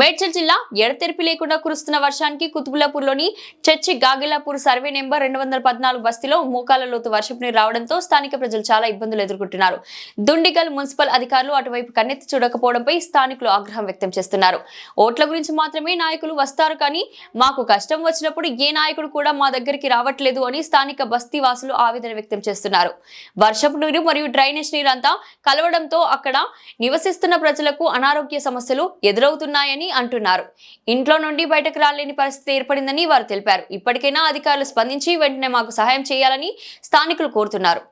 మేడ్చల్ జిల్లా ఎడతెరిపి లేకుండా కురుస్తున్న వర్షానికి కుతుబులాపూర్లోని చర్చి గాగిలాపూర్ సర్వే నెంబర్ 214 బస్తీలో మోకాల లోతు వర్షపు నీరు రావడంతో స్థానిక ప్రజలు చాలా ఇబ్బందులు ఎదుర్కొంటున్నారు. దుండిగల్ మున్సిపల్ అధికారులు అటువైపు కన్నెత్తి చూడకపోవడంపై స్థానికులు ఆగ్రహం వ్యక్తం చేస్తున్నారు. ఓట్ల గురించి మాత్రమే నాయకులు వస్తారు కానీ మాకు కష్టం వచ్చినప్పుడు ఏ నాయకుడు కూడా మా దగ్గరికి రావట్లేదు అని స్థానిక బస్తీ వాసులు ఆవేదన వ్యక్తం చేస్తున్నారు. వర్షపు నీరు మరియు డ్రైనేజ్ నీరు అంతా కలవడంతో అక్కడ నివసిస్తున్న ప్రజలకు అనారోగ్య సమస్యలు ఎదురవుతున్నాయని అంటున్నారు. ఇంట్లో నుండి బయటకు రాలేని పరిస్థితి ఏర్పడిందని వారు తెలిపారు. ఇప్పటికైనా అధికారులు స్పందించి వెంటనే మాకు సహాయం చేయాలని స్థానికులు కోరుతున్నారు.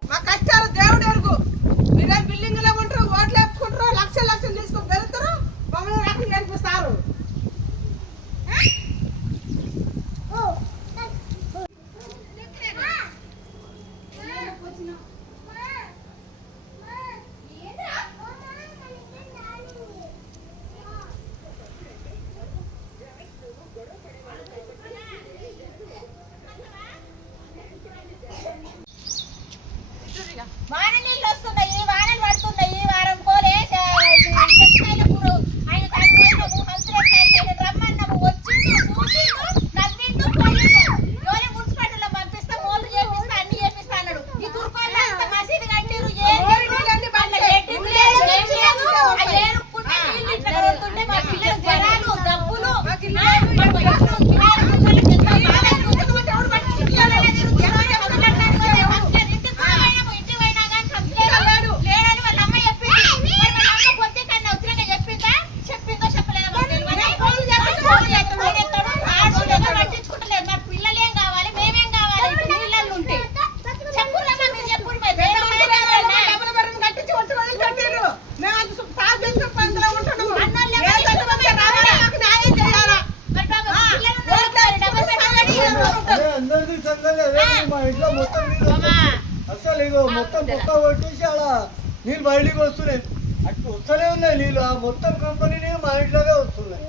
వాన నీళ్ళు వస్తున్నాయి, వానలు పడుతున్నాయి. వారం కోలే చచ్చిపోయినప్పుడు ఆయన చనిపోయినాము, హంసరెడ్డి రమ్మన్నాము, వచ్చిండు, చూసిండు, నవ్విండు, పోయిండు. లోనే మున్సిపాలిటీలో పంపిస్తా, మోళ్ళు చేపిస్తా, అన్ని చేపిస్తా అన్నాడు. ఈ దుర్కోళ్ళు అంత మసీదు కట్టిరు, ఏరుకుంటే నీళ్ళు ఇట్లా కొడుతుంటే మా పిల్లలు జ్వరాలు, జబ్బులు మొత్తం కుక్క కొట్టేసి అలా నీళ్ళు బయటికి వస్తున్నాయి. అటు వస్తూనే ఉన్నాయి నీళ్ళు. మొత్తం కంపెనీ మా ఇంట్లోనే వస్తున్నాయి.